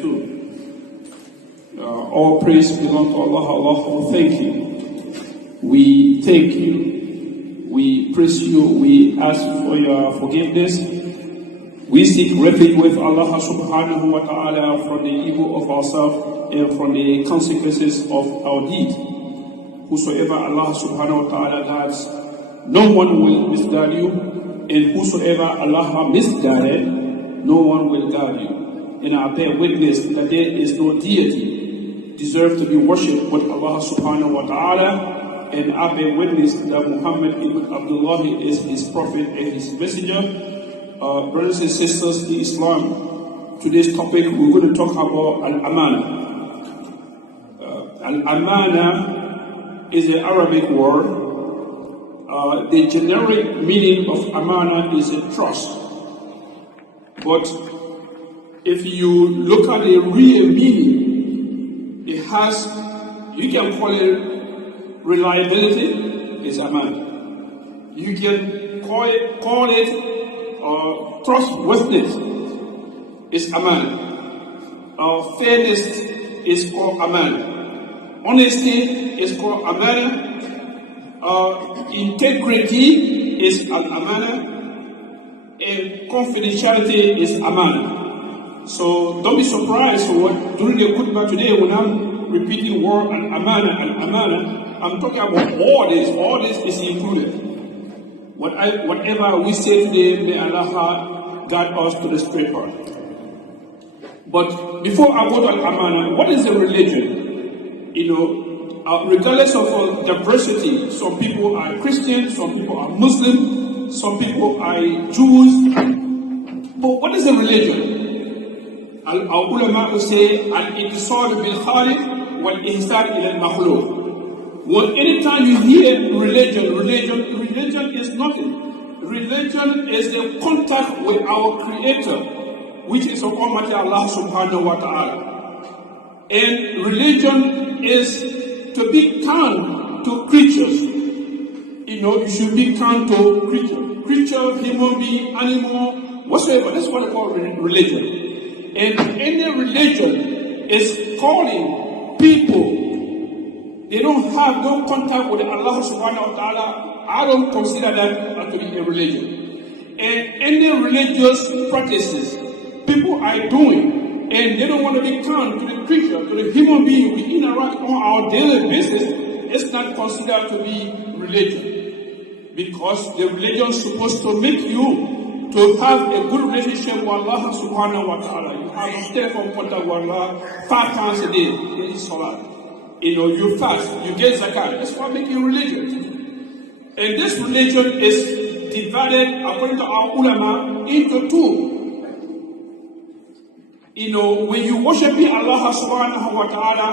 2. All praise belongs to Allah. Allah, thank you. We thank you. We praise you. We ask for your forgiveness. We seek refuge with Allah subhanahu wa ta'ala from the evil of ourselves and from the consequences of our deed. Whosoever Allah subhanahu wa ta'ala guides, no one will misguide you, and whosoever Allah misguided, no one will guide you. And I bear witness that there is no deity deserved to be worshipped but Allah subhanahu wa ta'ala, and I bear witness that Muhammad ibn Abdullah is his prophet and his messenger. Brothers and sisters in Islam, today's topic we're going to talk about Al-Amaanah. Al-Amaanah is an Arabic word. The generic meaning of Amaanah is a trust. But if you look at the real meaning, it has, you can call it reliability, is Amaanah. You can call it trustworthiness, is Amaanah. Fairness is called Amaanah. Honesty is called Amaanah. Integrity is Amaanah. And confidentiality is Amaanah. So don't be surprised during the khutbah today when I'm repeating the word Amaanah, I'm talking about all this. All this is included. Whatever we say today, may Allah guide us to the straight path. But before I go to Amaanah, what is a religion? Regardless of diversity, some people are Christian, some people are Muslim, some people are Jews. But what is a religion? Our ulama will say, al-ittisal bil-khaliq wal-ihsan ila al-makhluq. Well, anytime you hear religion is nothing. Religion is the contact with our Creator, which is Almighty Allah subhanahu wa ta'ala. And religion is to be kind to creatures. You should be kind to creatures. Creature, human being, animal, whatsoever. That's what I call religion. And any religion is calling people. They don't have no contact with Allah subhanahu wa ta'ala. I don't consider that to be a religion. And any religious practices people are doing, and they don't want to be kind to the creature, to the human being we interact on our daily basis, it's not considered to be religion. Because the religion is supposed to make you to have a good relationship with Allah subhanahu wa ta'ala. You have a telephone contact with Allah 5 times a day in Salah. You fast, you get zakat. That's what makes you religion. And this religion is divided, according to our ulama, into 2. When you worship Allah subhanahu wa ta'ala,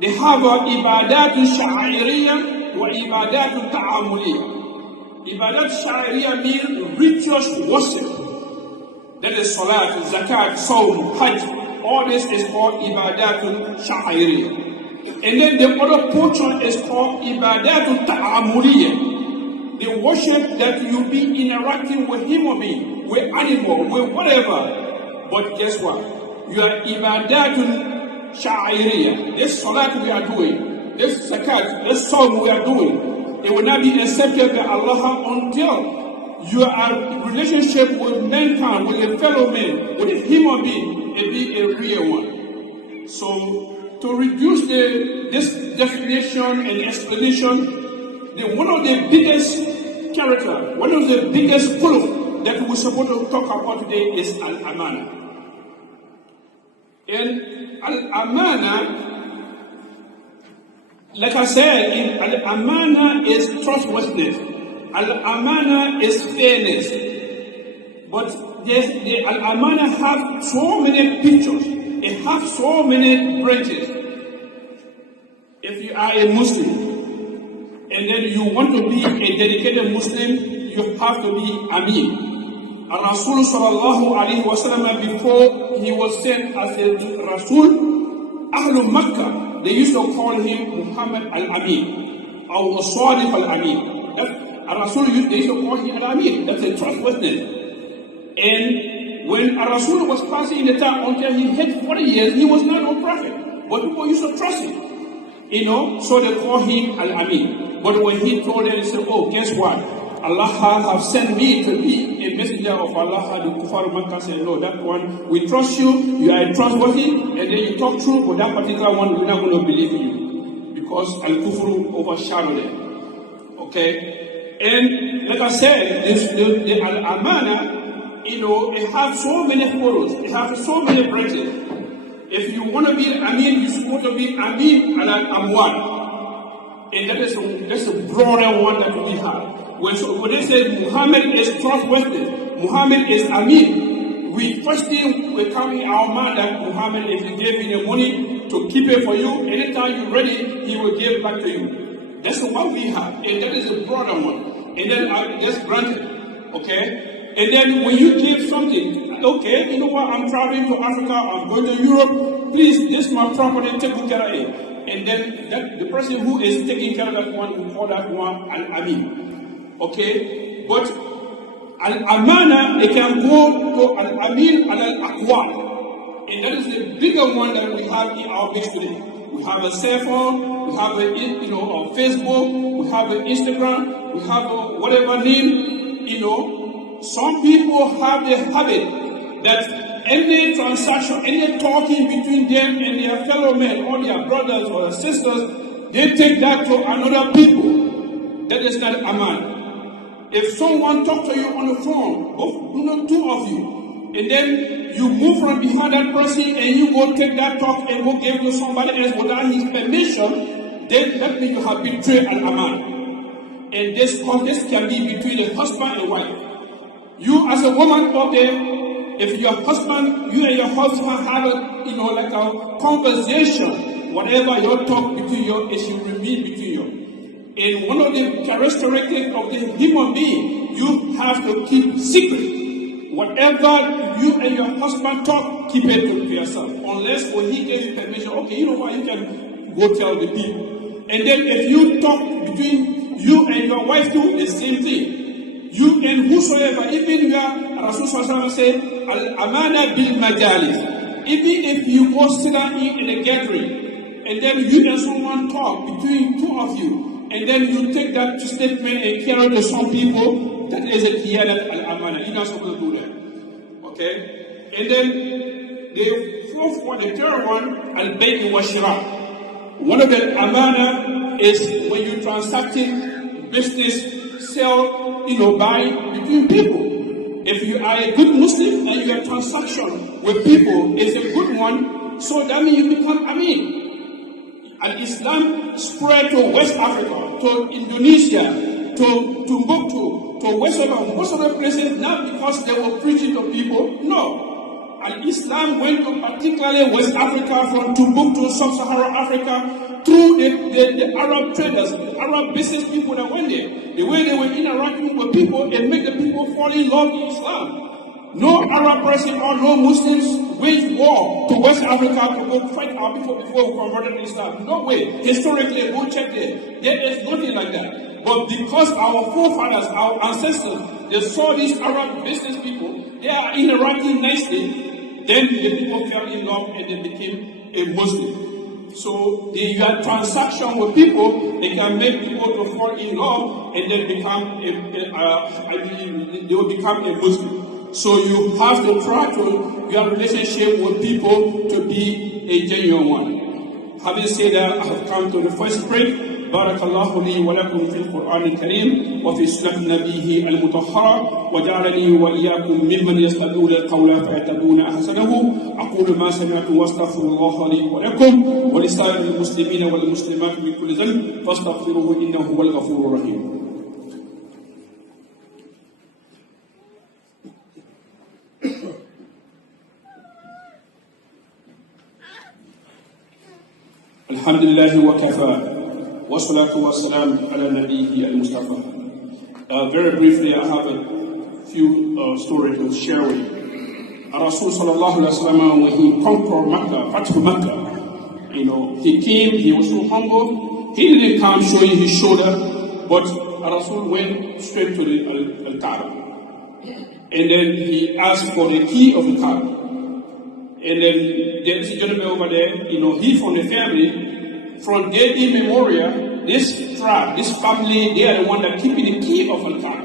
they have ibadatun sha'iriyah wa ibadatun ta'amuliyah. Ibadat sha'iriyah means rituals worship. That is salat, zakat, sawm, hajj. All this is called ibadatun sha'iriyah. And then the other portion is called ibadatun ta'amuliyah. The worship that you be interacting with human being, with animal, with whatever. But guess what? You are ibadatun sha'iriyah. This salat we are doing, this zakat, this sawm we are doing, it will not be accepted by Allah until you are in relationship with mankind, with a fellow man, with a human being. It be a real one. So to reduce this definition and explanation, one of the biggest character, one of the biggest proof that we're supposed to talk about today is Al-Amaanah. And Al-Amaanah, like I said, Al-Amaanah is trustworthiness. Al-Amaanah is fairness. But the Al-Amaanah have so many pictures. It has so many branches. If you are a Muslim, and then you want to be a dedicated Muslim, you have to be Ameen. And Rasul sallallahu alayhi wa sallam, before he was sent as a Rasul, Ahlul Makkah, they used to call him Muhammad al-Amin, or Sadiq al-Amin. And Rasul used to call him al-Amin. That's a trustworthiness. And when Rasul was passing in the town until he hit 40 years, he was not a prophet. But people used to trust him. So they call him Al-Amin. But when he told them, he said, oh, guess what? Allah have sent me to be a messenger of Allah. The Kuffar Makkah said, no, that one, we trust you, you are trustworthy, and then you talk true, but that particular one, we're not going to believe you. Because Al-Kufru overshadowed them. Okay? And like I said, the Amaanah, it has so many photos, it has so many branches. If you want to be Amin, you're supposed to be Amin al-Amwal. And that's a broader one that we have. When they say Muhammad is trustworthy, Muhammad is Amin, we first thing will come in our mind that Muhammad, if he gave you the money to keep it for you, anytime you're ready, he will give back to you. That's what we have. And that is a broader one. And then that's granted. Okay? And then when you give something, okay, you know what, I'm traveling to Africa, I'm going to Europe, please, this is my property, take good care of it. And then the person who is taking care of that one, we call that one Al-Amin. Okay? But Al-Amaanah, it can go to Al-Amin al-Aqwal. And that is the bigger one that we have in our midst today. We have a cell phone, we have a Facebook, we have an Instagram, we have a whatever name, Some people have the habit that any transaction, any talking between them and their fellow men, or their brothers or their sisters, they take that to another people. That is not Amaanah. If someone talks to you on the phone, two of you, and then you move from behind that person and you go take that talk and go give to somebody else without his permission, then that means you have betrayed an Amaanah. And this can be between a husband and wife. You as a woman out there, if you and your husband have a conversation, whatever your talk between you, it should remain between you. And one of the characteristics of the human being, you have to keep secret. Whatever you and your husband talk, keep it to yourself. Unless when he gives you permission, okay, you know what, you can go tell the people. And then if you talk between you and your wife too, the same thing. You and whosoever, even Rasul said, Al-Amaanah bil majalis. Even if you go sit down in a gathering, and then you and someone talk between two of you, and then you take that statement and carry it to some people, that is a khiyanat al-Amaanah. You're not supposed to do that. Okay? And then the third one, al-Bay' wa shira. One of the Amaanah is when you transacting business, sell, buy between people. If you are a good Muslim and your transaction with people is a good one, so that means you become Amin. And Islam spread to West Africa, to Indonesia, to Timbuktu, to West Africa, most of the places, not because they were preaching to people, no. And Islam went to particularly West Africa, from Timbuktu, Sub-Saharan Africa, through the Arab traders, Arab business people that went there. The way they were interacting with people, it made the people fall in love with Islam. No Arab person or no Muslims waged war to West Africa to go fight our people before we converted to Islam. No way. Historically, go check there. There is nothing like that. But because our forefathers, our ancestors, they saw these Arab business people, they are interacting nicely, then the people fell in love and they became a Muslim. So your transaction with people, they can make people to fall in love and then they will become a Muslim. So you have to try to your relationship with people to be a genuine one. Having said that, I have come to the first break. بارك الله لي ولكم في القرآن الكريم وفي سنة نبيه المطهرة وجعلني وإياكم ممن يستمعون القول فيتبعون أحسنه. أقول ما سمعت واستغفر الله لي ولكم ولسائر المسلمين والمسلمات من كل ذنب فاستغفروه إنه هو الغفور الرحيم. الحمد لله وكفى والصلاة والسلام على نبيه المصطفى. Very briefly, I have a few stories to share with you. Rasul sallallahu alaihi wasallam, when he conquered Makkah, Fathu Makkah, he came, he was so humble, he didn't come showing his shoulder, but Rasul went straight to the Al-Kaaba. And then he asked for the key of the car. And then there's a gentleman over there, he from the family, from their immemorial, this tribe, this family, they are the one that keeping the key of the car.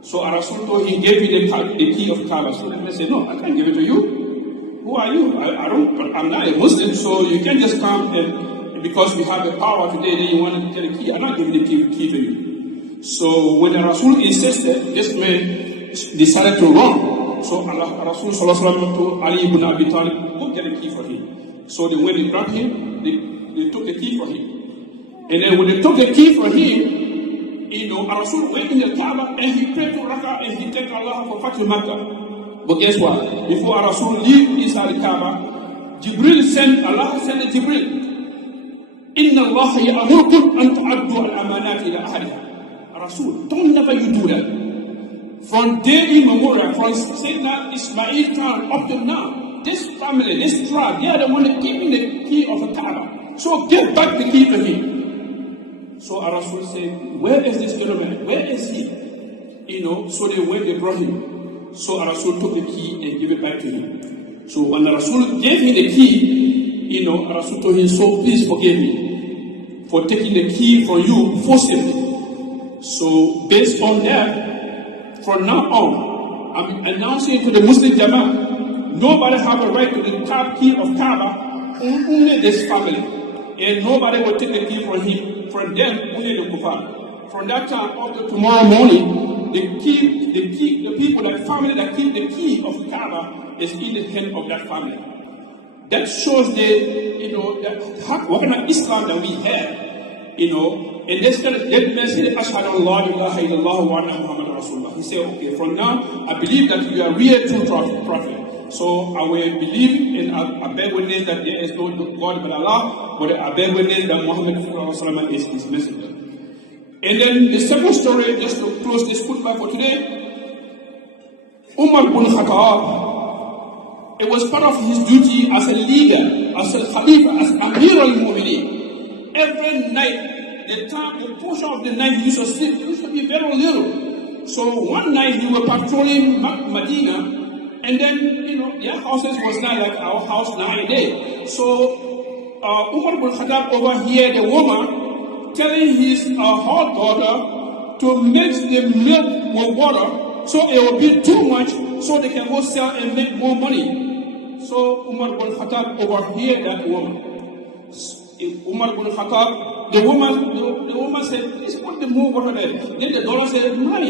So Rasul told he gave me the key of the car. So I said, no, I can't give it to you. Who are you? I'm not a Muslim, so you can't just come and because we have the power today, then you want to get the key. I'm not giving the key to you. So when the Rasul insisted, this man decided to run. So Rasul told Ali ibn Abi Talib, go get a key for him. So when they grabbed him, they took the key for him. And then when they took the key for him, Rasul went in the Kaaba and he prayed to Raka and he thanked Allah for Fatih Makkah. But guess what? Before Rasul leave inside the Kaaba, Allah sent Jibril. Inna Allah ya'murukum an tu'addu al-amanat ila ahliha. Rasul, don't never you do that. From day immemorial, from Sayyidina Ismail time up to now, this family, this tribe, they are the one that keeping the key of the Kaaba. So give back the key to him. So Rasul said, where is this gentleman? Where is he? So they went, they brought him. So Rasul took the key and gave it back to him. So when Rasul gave me the key, Rasul told him, so please forgive me for taking the key from you forcibly. So based on that, from now on, I'm announcing to the Muslim Jama'ah, nobody have a right to the key of Kaaba, only this family. And nobody will take the key from him, from them, only the Kufar. From that time up to tomorrow morning, the people, that family that keep the key of Kaaba is in the hand of that family. That shows what kind of Islam that we have. And this kind of message, Ashhadu an la ilaha illallah wa anna Muhammad Rasulullah. He said, okay, from now, I believe that you are real true prophet. So I will believe and I bear witness that there is no God but Allah, but I bear witness that Muhammad is his messenger. And then the second story, just to close this khutbah for today, Umar bin Khattab, it was part of his duty as a leader, as a Khalifa, as Amir al-Mu'mineen. Every night, the portion of the night he used to sleep used to be very little. So one night he was patrolling Medina, and then their houses was not like our house nowadays. So Umar bin Khattab overheard the woman telling his her daughter to mix the milk with water, so it will be too much, so they can go sell and make more money. So Umar bin Khattab overheard that woman. Umar bin Khattab, the woman said, please put the more water there. Then the daughter said, no,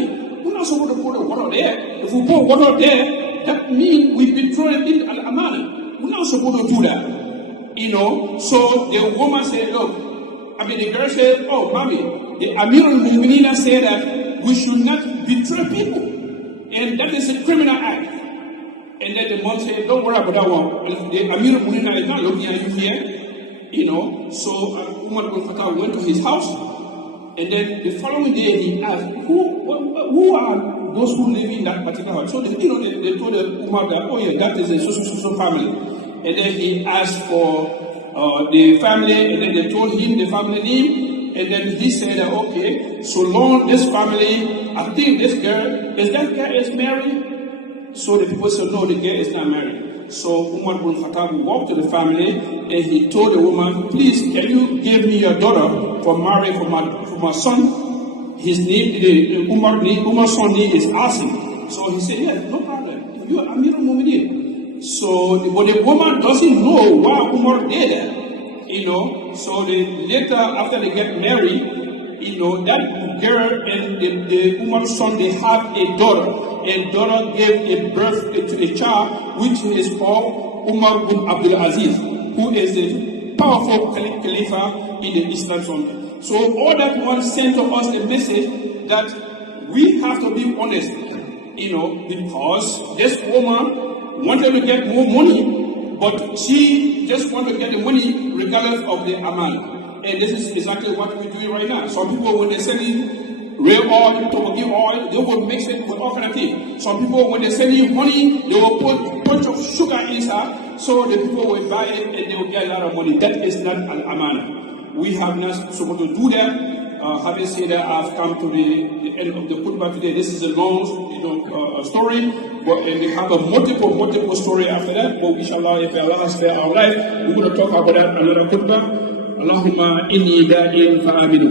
we're not supposed to put the water there. If we put water there, that means we betray in Amaanah. We're not supposed to do that. So the woman said, look, the girl said, oh, mommy, the Amir al-Mu'mineen said that we should not betray people. And that is a criminal act. And then the mom said, don't worry about that one. The Amir al-Mu'mineen is not looking at you here. So Umar bin Khattab went to his house, and then the following day he asked, who are those who live in that particular house? So they told Umar that, oh yeah, that is a so family. And then he asked for the family, and then they told him the family name, and then he said, okay, so long this family, I think this girl, is married? So the people said, no, the girl is not married. So Umar bin Khattab walked to the family and he told the woman, please, can you give me your daughter for marriage for my son? His name, Umar's son name is Asim. So he said, yes, no problem. You are Amir al-Mu'mineen. So, but the woman doesn't know why Umar did that. So later, after they get married, that girl and the Umar's son, they have a daughter. And daughter gave a birth to a child, which is called Umar bin Abdul Aziz, who is a powerful Khalifa in the Islam Sunnah. So all that one sent to us a message that we have to be honest, because this woman wanted to get more money, but she just wanted to get the money regardless of the Amaanah. And this is exactly what we're doing right now. Some people, when they're selling real oil, Tomagi oil, they will mix it with all kind of things. Some people, when they're selling honey, they will put a bunch of sugar inside, so the people will buy it and they will get a lot of money. That is not an Amaanah. We have not supposed to do that. Having said that, I've come to the end of the khutbah today. This is a long, story, but we have a multiple story after that. But inshallah, if Allah spare our life, we're going to talk about that another khutbah. Allahumma inni da'in fa'aminu.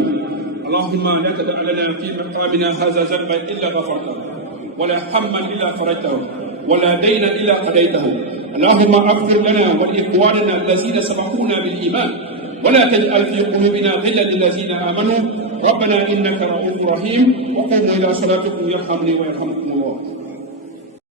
Allahumma la tad'a lana fi maqamina hadha dhanban illa ghafartahu, wa la hamman illa farajtahu, wa la daynan illa qadaytahu. Allahumma aghfir lana wa li ikhwanina allazina sabaquna bil iman. ولا تجعل في قلوبنا غلا للذين آمنوا ربنا إنك رؤوف رحيم وقوموا إلى صلاتكم يرحمني ويرحمكم الله.